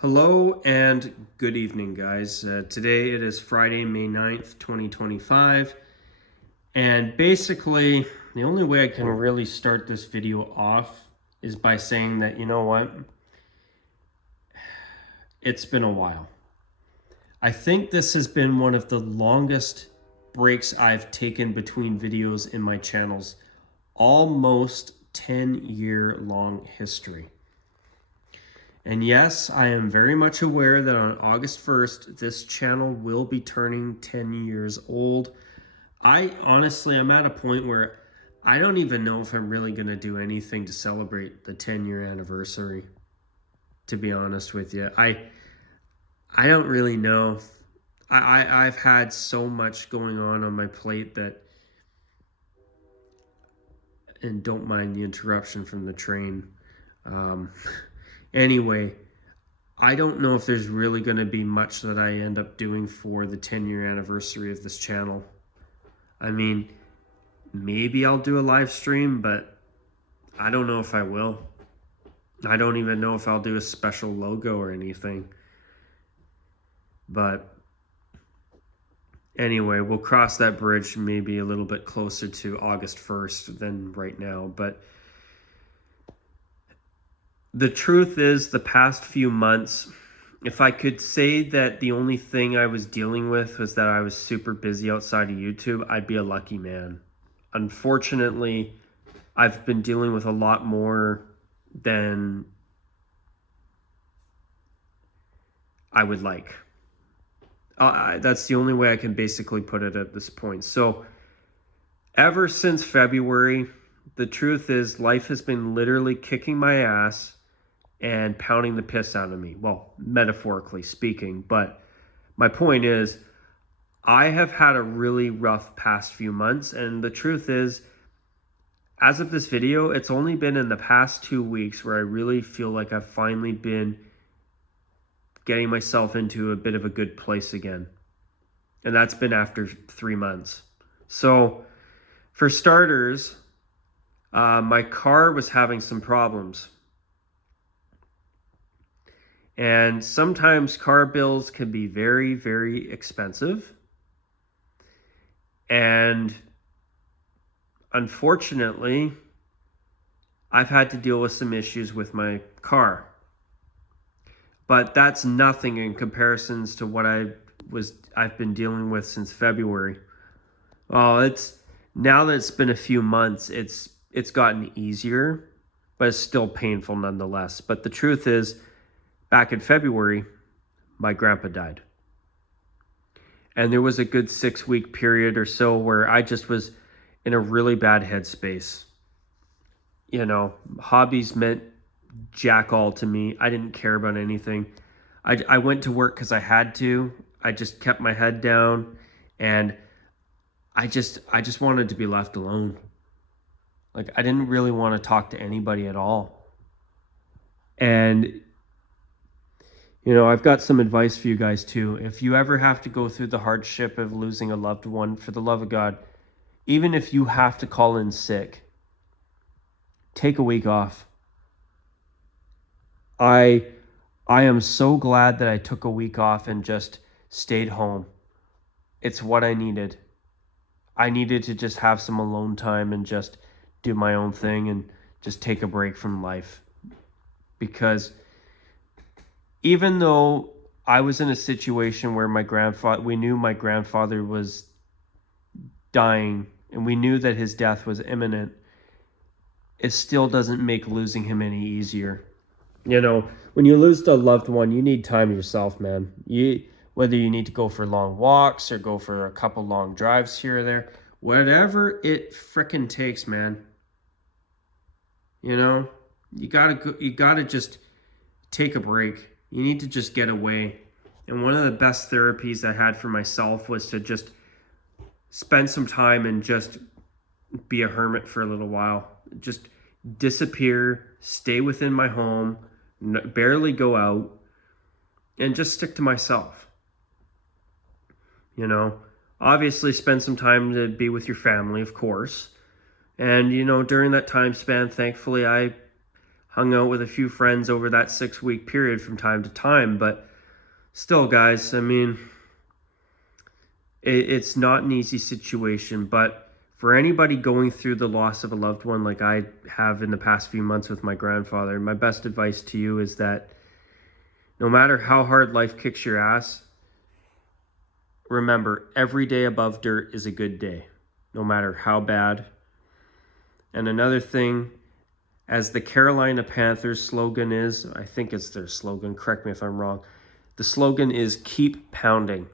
Hello and good evening, guys. Today it is Friday, May 9th, 2025. And basically, the only way I can really start this video off is by saying that, you know what? It's been a while. I think this has been one of the longest breaks I've taken between videos in my channel's almost 10-year long history. And yes, I am very much aware that on August 1st, this channel will be turning 10 years old. I'm at a point where I don't even know if I'm really going to do anything to celebrate the 10-year anniversary, to be honest with you. I don't really know. I've had so much going on my plate that, and don't mind the interruption from the train. Anyway, I don't know if there's really going to be much that I end up doing for the 10-year anniversary of this channel. I mean, maybe I'll do a live stream, but I don't know if I will. I don't even know if I'll do a special logo or anything. But anyway, we'll cross that bridge maybe a little bit closer to August 1st than right now. But the truth is, the past few months, if I could say that the only thing I was dealing with was that I was super busy outside of YouTube, I'd be a lucky man. Unfortunately, I've been dealing with a lot more than I would like. That's the only way I can basically put it at this point. So ever since February, the truth is life has been literally kicking my ass and pounding the piss out of me. Well, metaphorically speaking, but my point is I have had a really rough past few months, and the truth is, as of this video, it's only been in the past 2 weeks where I really feel like I've finally been getting myself into a bit of a good place again. And that's been after 3 months. So for starters, my car was having some problems. And sometimes car bills can be very, very expensive. And unfortunately, I've had to deal with some issues with my car. But that's nothing in comparisons to what I've been dealing with since February. Well, now that it's been a few months, it's gotten easier, but it's still painful nonetheless. But the truth is, back in February, my grandpa died. And there was a good 6-week period or so where I just was in a really bad headspace. You know, hobbies meant jack all to me. I didn't care about anything. I went to work because I had to. I just kept my head down, and I just wanted to be left alone. Like, I didn't really want to talk to anybody at all. And you know, I've got some advice for you guys too. If you ever have to go through the hardship of losing a loved one, for the love of God, even if you have to call in sick, take a week off. I am so glad that I took a week off and just stayed home. It's what I needed. I needed to just have some alone time and just do my own thing and just take a break from life. Because even though I was in a situation where we knew my grandfather was dying and we knew that his death was imminent, it still doesn't make losing him any easier. You know, when you lose a loved one, you need time to yourself, man. Whether you need to go for long walks or go for a couple long drives here or there, whatever it frickin' takes, man. You know, you gotta just take a break. You need to just get away. And one of the best therapies I had for myself was to just spend some time and just be a hermit for a little while. Just disappear, stay within my home, barely go out, and just stick to myself. You know, obviously spend some time to be with your family, of course. And, you know, during that time span, thankfully, I hung out with a few friends over that 6-week period from time to time. But still, guys, I mean, it's not an easy situation. But for anybody going through the loss of a loved one like I have in the past few months with my grandfather, my best advice to you is that no matter how hard life kicks your ass, remember, every day above dirt is a good day, no matter how bad. And another thing, as the Carolina Panthers slogan is, I think it's their slogan, correct me if I'm wrong, the slogan is keep pounding.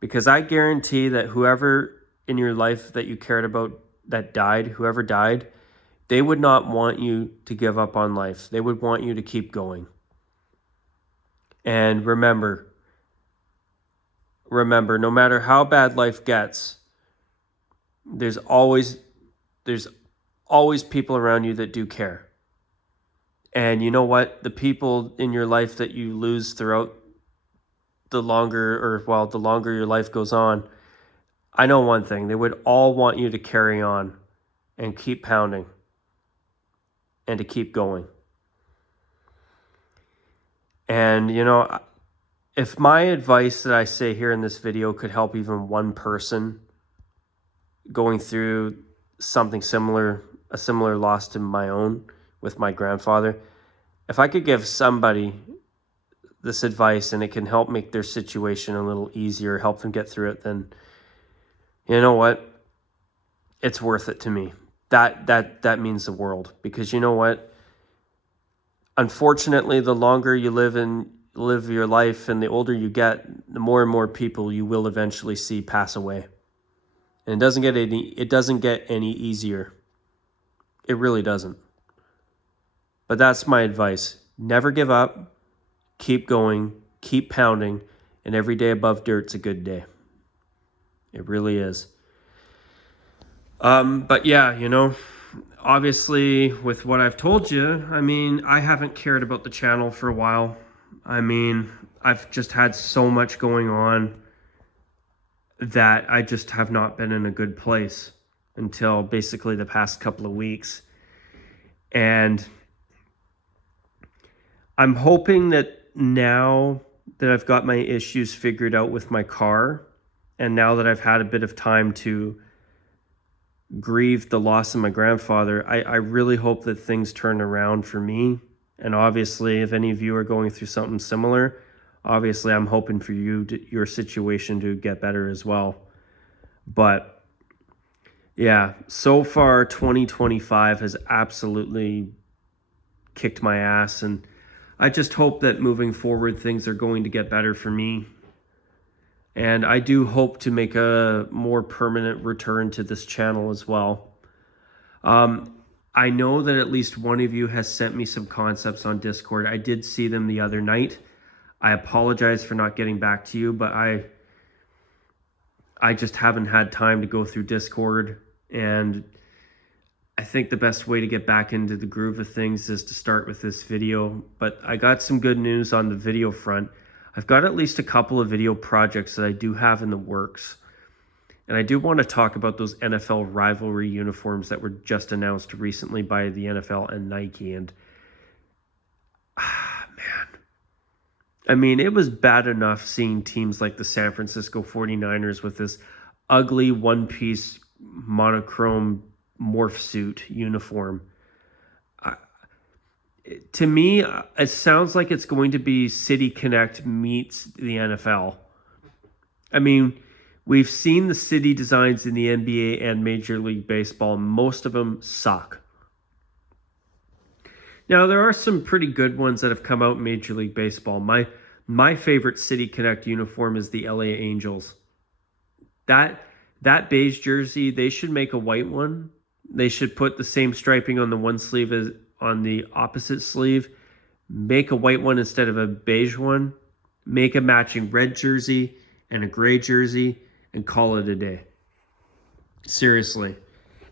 Because I guarantee that whoever in your life that you cared about that died, whoever died, they would not want you to give up on life. They would want you to keep going. And remember, no matter how bad life gets, there's always people around you that do care. And you know what? The people in your life that you lose throughout the longer your life goes on, I know one thing, they would all want you to carry on and keep pounding and to keep going. And, you know, if my advice that I say here in this video could help even one person going through something similar, a similar loss to my own with my grandfather, if I could give somebody this advice and it can help make their situation a little easier, help them get through it, then you know what? It's worth it to me. That means the world, because you know what? Unfortunately, the longer you live your life and the older you get, the more and more people you will eventually see pass away. And it doesn't get any easier. It really doesn't. But that's my advice. Never give up. Keep going. Keep pounding. And every day above dirt's a good day. It really is. But yeah, you know, obviously with what I've told you, I mean, I haven't cared about the channel for a while. I mean, I've just had so much going on that I just have not been in a good place until basically the past couple of weeks. And I'm hoping that now that I've got my issues figured out with my car, and now that I've had a bit of time to grieve the loss of my grandfather, I really hope that things turn around for me. And obviously, if any of you are going through something similar, obviously I'm hoping for your situation to get better as well. But yeah, so far 2025 has absolutely kicked my ass, and I just hope that moving forward things are going to get better for me. And I do hope to make a more permanent return to this channel as well. I know that at least one of you has sent me some concepts on Discord. I did see them the other night. I apologize for not getting back to you, but I just haven't had time to go through Discord. And I think the best way to get back into the groove of things is to start with this video. But I got some good news on the video front. I've got at least a couple of video projects that I do have in the works. And I do want to talk about those NFL rivalry uniforms that were just announced recently by the NFL and Nike. And, man. I mean, it was bad enough seeing teams like the San Francisco 49ers with this ugly one-piece monochrome morph suit uniform. To me, it sounds like it's going to be City Connect meets the NFL. I mean, we've seen the city designs in the NBA and Major League Baseball. Most of them suck. Now, there are some pretty good ones that have come out in Major League Baseball. My favorite City Connect uniform is the LA Angels. That beige jersey, they should make a white one. They should put the same striping on the one sleeve as on the opposite sleeve. Make a white one instead of a beige one. Make a matching red jersey and a gray jersey and call it a day. Seriously.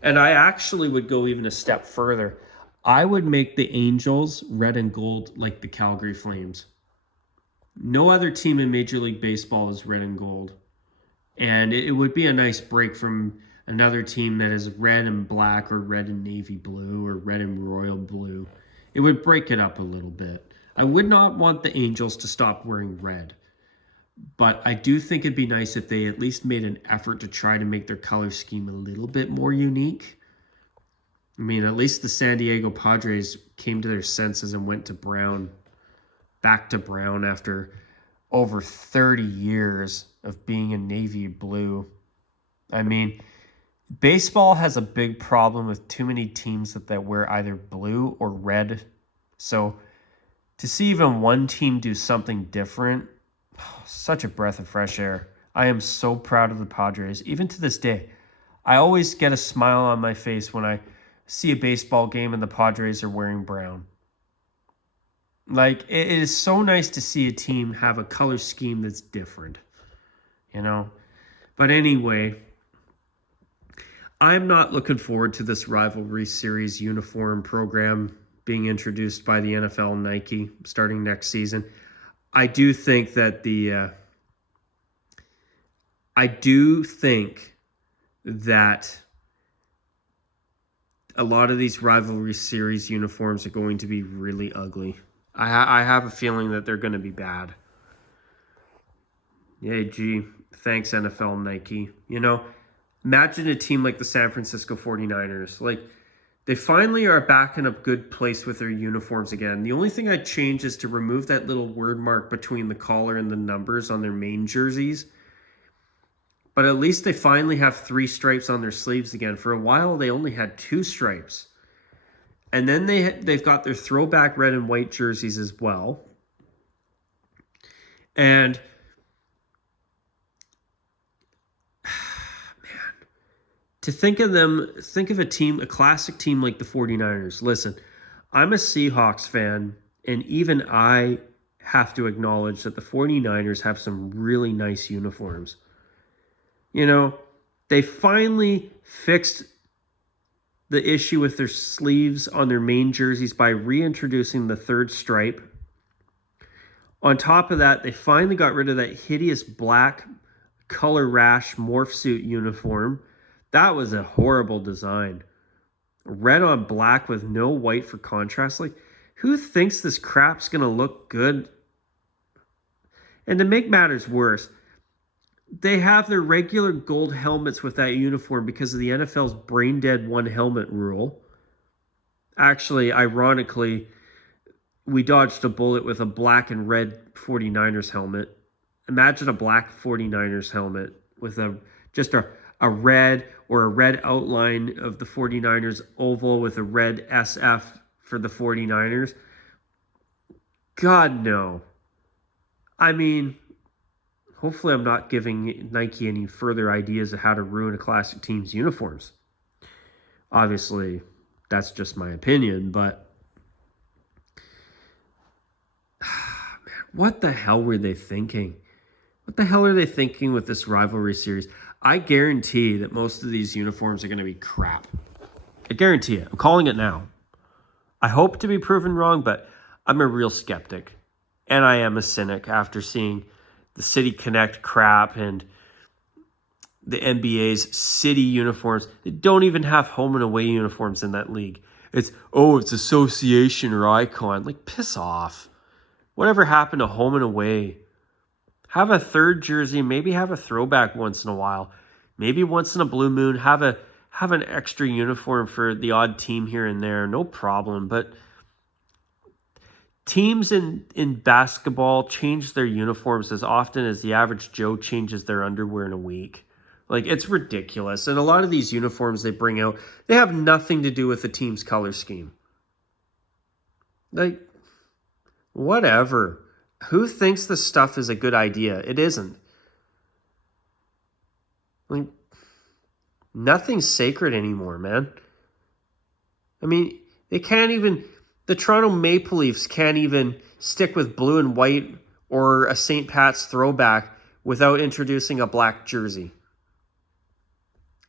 And I actually would go even a step further. I would make the Angels red and gold like the Calgary Flames. No other team in Major League Baseball is red and gold. And it would be a nice break from another team that is red and black or red and navy blue or red and royal blue. It would break it up a little bit. I would not want the Angels to stop wearing red, but I do think it'd be nice if they at least made an effort to try to make their color scheme a little bit more unique. I mean, at least the San Diego Padres came to their senses and went to brown, back to brown after over 30 years of being in navy blue. I mean, baseball has a big problem with too many teams that wear either blue or red. So to see even one team do something different, such a breath of fresh air. I am so proud of the Padres, even to this day. I always get a smile on my face when I see a baseball game and the Padres are wearing brown. Like, it is so nice to see a team have a color scheme that's different, you know? But anyway, I'm not looking forward to this rivalry series uniform program being introduced by the NFL and Nike starting next season. I do think that a lot of these rivalry series uniforms are going to be really ugly. I have a feeling that they're going to be bad. Yeah, gee, thanks NFL and Nike. You know, imagine a team like the San Francisco 49ers. Like, they finally are back in a good place with their uniforms again. The only thing I'd change is to remove that little word mark between the collar and the numbers on their main jerseys. But at least they finally have 3 stripes on their sleeves again. For a while, they only had 2 stripes. And then they've got their throwback red and white jerseys as well. And man, to think of a classic team like the 49ers. Listen, I'm a Seahawks fan, and even I have to acknowledge that the 49ers have some really nice uniforms. You know, they finally fixed the issue with their sleeves on their main jerseys by reintroducing the 3rd stripe. On top of that, they finally got rid of that hideous black color rash morph suit uniform. That was a horrible design. Red on black with no white for contrast. Like, who thinks this crap's going to look good? And to make matters worse, they have their regular gold helmets with that uniform because of the NFL's brain dead 1 helmet rule. Actually, ironically, we dodged a bullet with a black and red 49ers helmet. Imagine a black 49ers helmet with just a red or a red outline of the 49ers oval with a red SF for the 49ers. God, no. I mean, hopefully I'm not giving Nike any further ideas of how to ruin a classic team's uniforms. Obviously, that's just my opinion, but man, what the hell were they thinking? What the hell are they thinking with this rivalry series? I guarantee that most of these uniforms are going to be crap. I guarantee it. I'm calling it now. I hope to be proven wrong, but I'm a real skeptic. And I am a cynic after seeing the City Connect crap and the NBA's city uniforms. They don't even have home and away uniforms in that league. It's association or icon. Like, piss off. Whatever happened to home and away? Have a 3rd jersey, maybe have a throwback once in a while. Maybe once in a blue moon, have an extra uniform for the odd team here and there. No problem, but teams in basketball change their uniforms as often as the average Joe changes their underwear in a week. Like, it's ridiculous. And a lot of these uniforms they bring out, they have nothing to do with the team's color scheme. Like, whatever. Who thinks this stuff is a good idea? It isn't. Like, nothing's sacred anymore, man. I mean, they can't even... The Toronto Maple Leafs can't even stick with blue and white or a St. Pat's throwback without introducing a black jersey.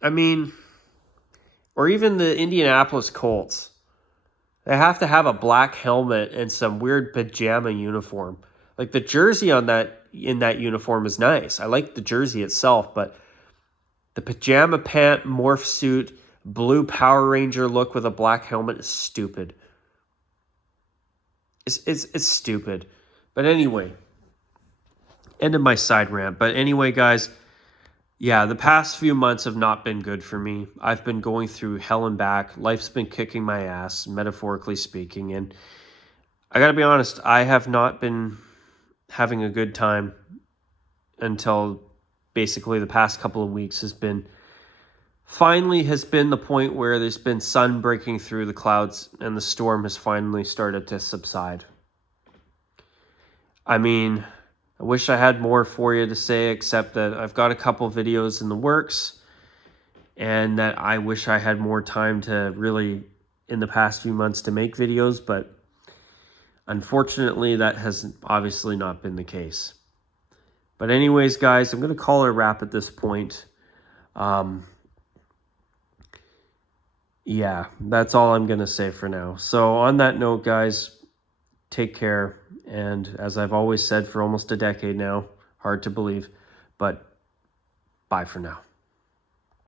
I mean, or even the Indianapolis Colts. They have to have a black helmet and some weird pajama uniform. Like, the jersey in that uniform is nice. I like the jersey itself, but the pajama pant, morph suit, blue Power Ranger look with a black helmet is stupid. It's stupid. But anyway, end of my side rant. But anyway, guys, yeah, the past few months have not been good for me. I've been going through hell and back. Life's been kicking my ass, metaphorically speaking. And I got to be honest, I have not been having a good time until basically the past couple of weeks has been the point where there's been sun breaking through the clouds and the storm has finally started to subside. I mean, I wish I had more for you to say, except that I've got a couple videos in the works and that I wish I had more time to really, in the past few months, to make videos, but unfortunately that has obviously not been the case. But anyways, guys, I'm going to call it a wrap at this point. Yeah, that's all I'm going to say for now. So on that note, guys, take care. And as I've always said for almost a decade now, hard to believe, but bye for now.